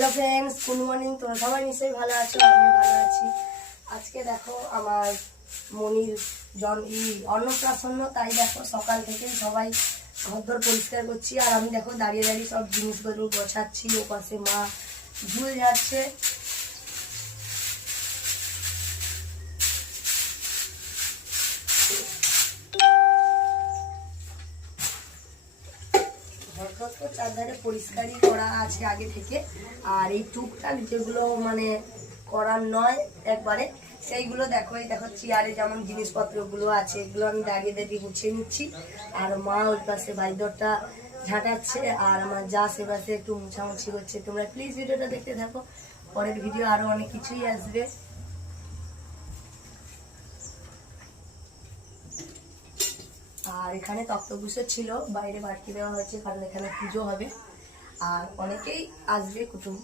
Hello friends, good morning. তোমরা সবাই নিশ্চয়ই ভালো আছো, আমিও ভালো আছি। আজকে দেখো আমার মনির অন্নপ্রাশন, তাই দেখো সকাল থেকে সবাই ঘরদোর পরিষ্কার করছি। আর আমি দেখো দাঁড়িয়ে দাঁড়িয়ে সব জিনিসগুলো গোছাচ্ছি। ও পাশে মা ঝুল যাচ্ছে। ঘরদোর তো চারধারে পরিষ্কারই করা আছে আগে থেকে। আর এই টুকটাক যেগুলো মানে করার নয় একবারে, সেইগুলো দেখো। এই দেখো চেয়ারে যেমন জিনিসপত্রগুলো আছে, এগুলো আমি দাঁড়িয়ে দাঁড়িয়ে গুছিয়ে নিচ্ছি। আর মা ওই পাশে বাইদরটা ঝাঁটাচ্ছে, আর আমার যা সে পাশে একটু মুছামুছি করছে। তোমরা প্লিজ ভিডিওটা দেখতে থাকো, পরের ভিডিও আরো অনেক কিছুই আসবে। আর এখানে তক্তগুছো ছিল, বাইরে বাড়তি দেওয়া হয়েছে কারণ এখানে পুজো হবে আর অনেকেই আসবে কুটুম।